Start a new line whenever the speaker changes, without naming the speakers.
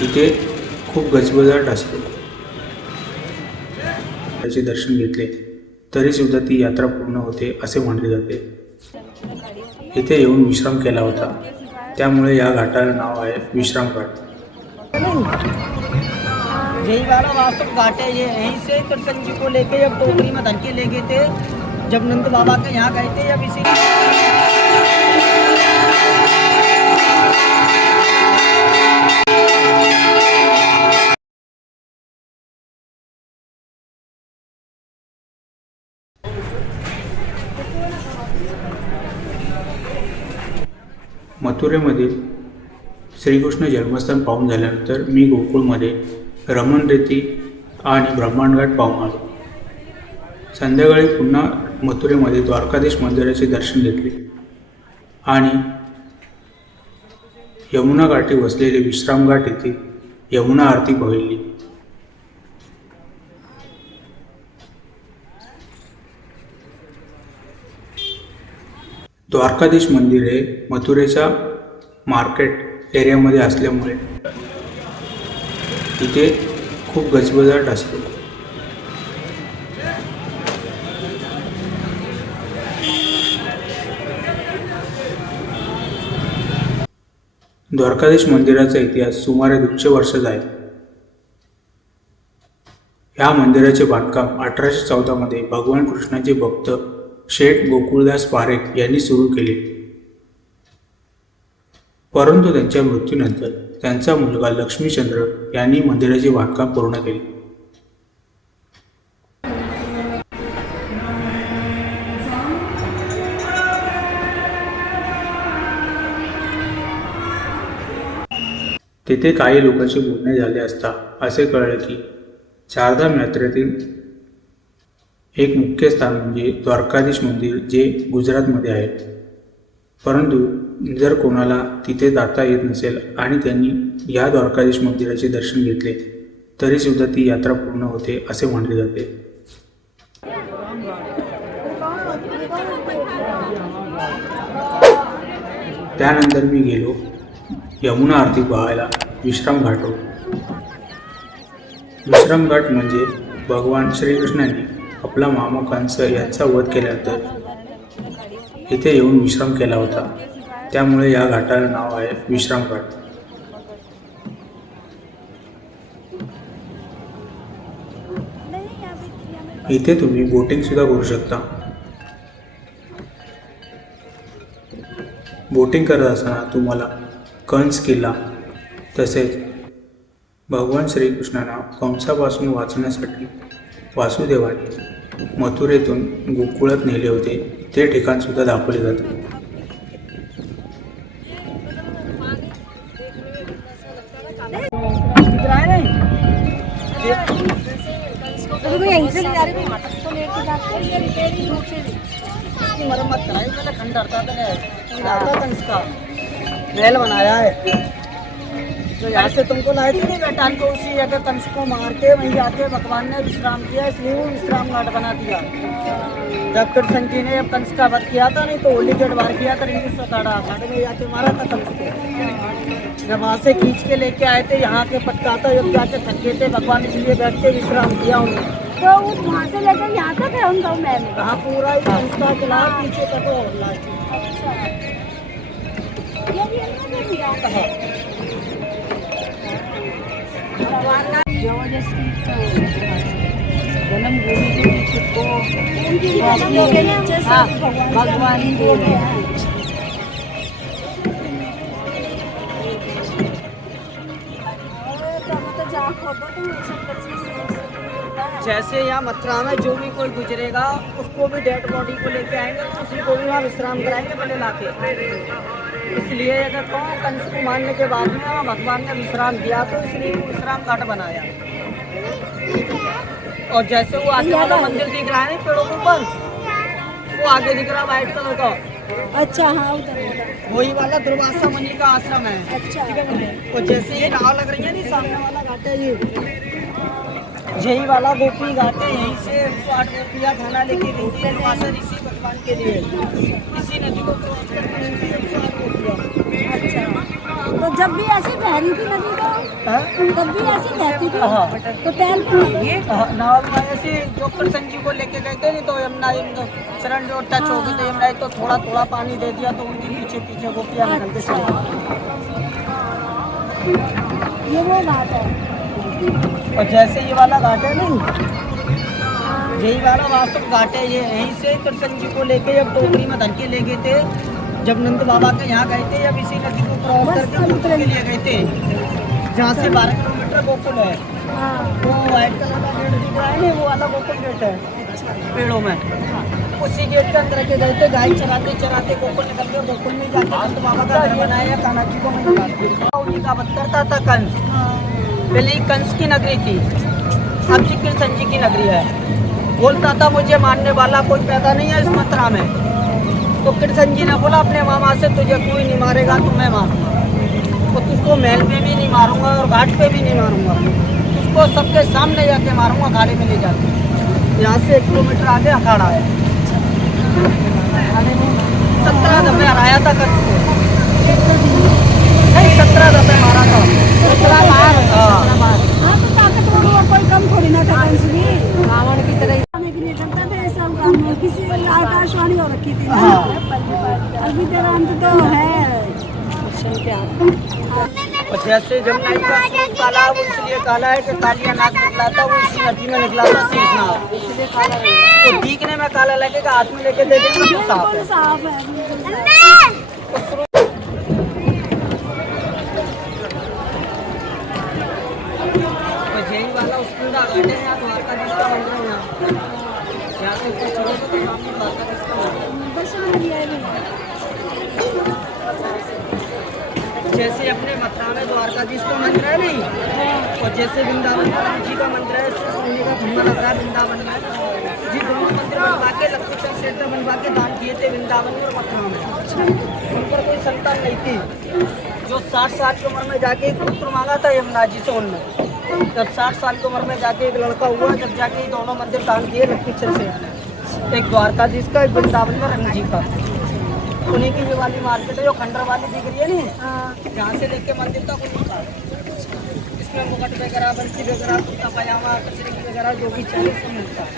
तिथे खूप गजबजाट असते. त्याचे दर्शन घेतले तरी सुद्धा ती यात्रा पूर्ण होते असे म्हटले जाते. इथे येऊन विश्राम केला होता. त्यामुळे या घाटाला नाव आहे विश्राम घाट.
यही वाला वास्तव घाट है ये। यहीं से कृष्ण जी को लेके जब टोकरी में धन के ले गए थे जब नंद बाबा के यहाँ गए थे जब इसी
मथुरेमधील श्रीकृष्ण जन्मस्थान पाहून झाल्यानंतर मी गोकुळमध्ये रमण रेती आणि ब्रह्मांडघाट पाहून आलो. संध्याकाळी पुन्हा मथुरेमध्ये द्वारकाधीश मंदिराचे दर्शन घेतले आणि यमुना घाटी वसलेले विश्रामघाट येथे यमुना आरती पाहिली द्वारकाधीश मंदिर हे मथुरेचा मार्केट एरियामध्ये असल्यामुळे तिथे खूप गजबजाट असतो. द्वारकाधीश मंदिराचा इतिहास सुमारे दोनशे वर्षाचा आहे ह्या मंदिराचे बांधकाम अठराशे चौदामध्ये भगवान कृष्णाचे भक्त शेठ गोकुळदास पारेख यांनी सुरू केले. परंतु त्यांच्या मृत्यूनंतर त्यांचा मुलगा लक्ष्मीचंद्र यांनी मंदिराचे बांधकाम पूर्ण केले. तेथे काही लोकांशी बोलणे झाले असता असे कळले की चारधाम यात्रेतील एक मुख्य स्थान म्हणजे द्वारकाधीश मंदिर जे गुजरातमध्ये आहे. परंतु जर कोणाला तिथे जाता येत नसेल आणि त्यांनी या द्वारकाधीश मंदिराचे दर्शन घेतले तरी सुद्धा ती यात्रा पूर्ण होते असे म्हटले जाते. त्यानंतर मी गेलो यमुना आरती पाहायला विश्राम विश्रामघाट म्हणजे भगवान श्रीकृष्णाने आपला मामा कंस यांचा वध केल्यानंतर इथे येऊन विश्राम केला होता. त्यामुळे या घाटाला नाव आहे विश्राम घाट. इथे तुम्ही बोटिंग सुद्धा करू शकता. बोटिंग करत असताना तुम्हाला कंस किल्ला तसेच भगवान श्रीकृष्णांना कंसापासून वाचण्यासाठी वासुदेवाने मथुरेतून गोकुळात नेले होते. ते ठिकाणसुद्धा दाखवले जाते.
इसकी मरम्मत कराई पहले था पहले किला था तो इसका। बनाया है। तो यहाँ से तुमको लाए थे नहीं बेटान को उसी अगर कंस को मार के वहीं जाके भगवान ने विश्राम किया, इसलिए वो विश्राम घाट बना दिया। जब कृष्ण जी ने जब कंस का वध किया था, नहीं तो होली के बार किया था रिंगू सताड़ा घाट में जाके मारा था कंस को। जब वहाँ से खींच के लेके आए थे, यहाँ के पटका था जब जाके थके थे, भगवान इसलिए बैठ के विश्राम किया उन्हें
तो वो वहाँ से लेकर यहाँ तक है उनका महल में
पूरा ही कंस का किला पीछे तक हो
ये भी भगवान का
जन्मभूमि के पीछे को
हो भगवान
ही दे रहे
है तो हम तो तो सब
जैसे यहाँ मथुरा में जो भी कोई गुजरेगा उसको भी डेड बॉडी को लेके आएँगे तो उसी को भी वहाँ विश्राम कराएँगे पहले लाके। इसलिए अगर कहो कंस को मारने के बाद में वहाँ भगवान ने विश्राम दिया तो इसलिए विश्राम घाट बनाया। और जैसे वो आगे वाला मंदिर दिख रहा है ना पेड़ों के ऊपर वो आगे दिख रहा है व्हाइट कलर का।
अच्छा हाँ उधर
वही वाला दुर्वासा मुनि का आश्रम है।
अच्छा
और जैसे ये नाव लग रही है ना सामने वाला घाट है ये। यही वाला गोपी घाट है यहीं से आठ गोपियाँ खाना लेके गई थी दुर्वासा ऋषि भगवान के लिए। इसी नदी को क्रॉस करके
अच्छा। तो जब भी ऐसे बह रही थी नदी तो?
हाँ?
तब भी ऐसे बहती थी
हाँ।
तो तैर पाएँगे
हाँ, नाव में ऐसे जो कृष्ण जी को लेके गए थे नहीं तो यमुना इनका चरण जो टच हो गई तो यमुना तो थोड़ा थोड़ा पानी दे दिया तो उनके पीछे पीछे गोपियाँ निकल के चली
ये वो बात है।
और जैसे ये वाला घाट है नहीं यही वाला वास्तव घाट है ये। यहीं से कृष्ण जी को लेके जब टोकरी में धर के ले गए थे। जब नंद बाबा के यहाँ गए थे जब इसी नदी को क्रॉस करके गोकुल के लिए गए थे। जहाँ से बारह किलोमीटर गोकुल है।
हाँ।
वो व्हाइट कलर का गेट दिख रहा है ना वो वाला गोकुल गेट है पेड़ों में। उसी गेट के अंदर के गए थे गाय चराते चराते गोकुल निकल के गोकुल में जाके नंद बाबा का घर बनाया कान्हा जी को मैं जी का अवतार था, था कंस। पहले कंस की नगरी थी। अब कृष्ण जी की नगरी है। बोलता था मुझे मारने वाला कोई पैदा नहीं है इस मथुरा में। तो कृष्ण जी ने बोला, अपने मामा से तुझे कोई नहीं मारेगा तो मैं मारूँगा। तो तुझको महल में भी नहीं मारूँगा और घाट पे भी नहीं मारूँगा। तुझको सबके सामने जाके मारूँगा खाड़ी में ले जाके। यहाँ से एक किलोमीटर आगे अखाड़ा है। सत्रह दफे हराया था कंस को। नहीं सत्रह दफे मारा था। हाँ।
हाँ तो कोई कम थोड़ी ना था रावण की तरह के लिए करता था ऐसा काम किसी आकाशवाणी हो रखी थी ना। अभी तो है।
जैसे जमुना का काला है, वो इसलिए काला है कि कालिया नाग निकला था वो इसी नदी में निकला था नाग इसलिए काला है। तो दिखने में काला लगेगा हाथ में लेके देखेंगे तो साफ़ है
साफ़ है बिल्कुल साफ़।
तो यही वाला स्कूल का घाट है यहाँ द्वारकाधीश का मंदिर है यहाँ यहाँ से ऊपर चढ़ो तो सामने द्वारकाधीश का मंदिर है।
दर्शन में दिया है
जैसे अपने मथुरा में द्वारकाधीश का मंदिर है नहीं? और जैसे वृंदावन जी का मंदिर है सोने का खंभा लग रहा है वृंदावन में। जी, दोनों मंदिर बनवा के लक्ष्मी ने बनवा के दान किए थे वृंदावन में और मथुरा में। उन पर कोई संतान नहीं थी। जो साठ साल की उम्र में जाके एक पुत्र मांगा था यमुना जी से उनने। जब साठ साल की उम्र में जाके एक लड़का हुआ, जब जाके दोनों मंदिर दान किए लक्ष्मी चंद सेठ ने एक द्वारकाधीश का, एक वृंदावन में रंग जी का। उन्हीं की ये वाली मार्केट है, जो खंडर वाली दिख रही है नहीं? जहाँ से लेके मंदिर तक का। इसमें मुकट वगैरह, बंसी वगैरह, कुर्ता पजामा, कचरे वगैरह, जो भी चाहिए सब मिलता है।